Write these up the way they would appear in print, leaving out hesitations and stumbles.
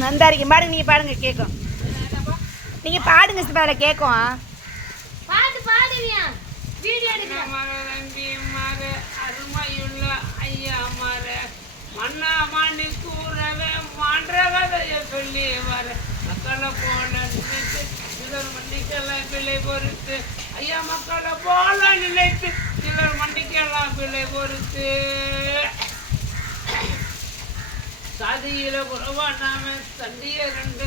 நந்தாரிக்கு பாடுங்க, நீங்கள் பாடுங்க கேட்கும். நீங்கள் பாடுங்க சித்தப்பா, கேட்கும். பாட்டு பாடுவியா? வீடியோ எடுக்க அருமையுள்ள ஐயா மாற மன்னா மாண்டி கூறவே மான்ற கதையை சொல்லி வர மக்களை போல நினைத்து சிலர் மண்டிக்கெல்லாம் பிள்ளை பொறுத்து ஐயா மக்களை போல நினைத்து சிலர் மண்டிக்கெல்லாம் பிள்ளை பொறுத்து சாதியில குறவா நாம தண்டிய ரெண்டு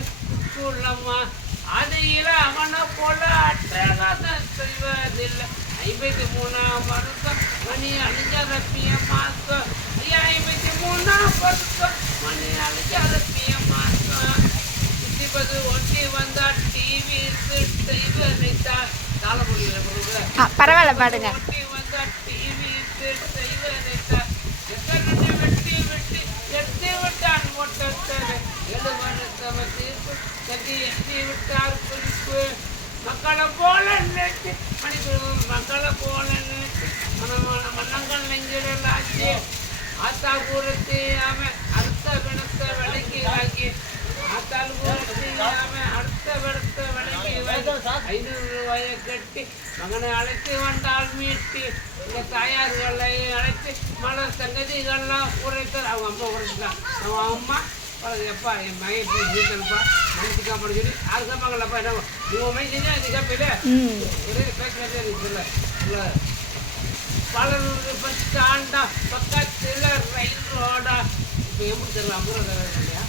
உள்ளம்மா ஆதியில அவனை போல அட்டகாசம் செய்வதில்லை 53ஆம் வருஷம் மணி அழிஞ்சரப்பிய மாசம் ஐயா 53ஆம் வருஷம் மணி அழிஞ்சரப்பிய மாசம் 20 ஒட்டி வந்தா டிவி செய்வா தாள முடியல பரவாயில்ல பாடுங்க. ஒட்டி வந்தா டிவி செய்வா எத்தனை வெட்டி வெட்டி எட்டி விட்டான் ஓட்டத்தது 7 வருஷம் தீர்ப்பு கட்டி எட்டி விட்டார் குறிப்பு மக்களை போல நினைத்து மக்களை போல நினைத்து மன்னங்கள் நெஞ்சிடலாச்சு ஆத்தா கூறத்தி அவன் அடுத்த வினத்த விலைக்கு வாங்கி ஆத்தாள் கூறத்தி அவன் அடுத்த விடத்த விலைக்கு வாங்கி 500 ரூபாயை கட்டி மகனை அழைத்து வந்தால் மீட்டி இந்த தாயார்களை அழைத்து மலர் சங்கதிகள்லாம் உரைத்தார். அவங்க அம்மா உரைச்சிட்டான். அவன் அம்மா எப்பா என் மகன் வீட்டல்ப்பா மனசுக்கா பண்ணி சொல்லி யாருக்கா மகளப்பா என்ன உங்கள் மைண்ட் செஞ்சா இதுக்கா போயில ஒரே பேசுகிறதே இருக்குல்ல இல்லை பலர் பஸ் ஸ்டாண்டா பக்கத்தில் ரயில் ரோடா இப்போ எப்படி தெரியல 50 இல்லையா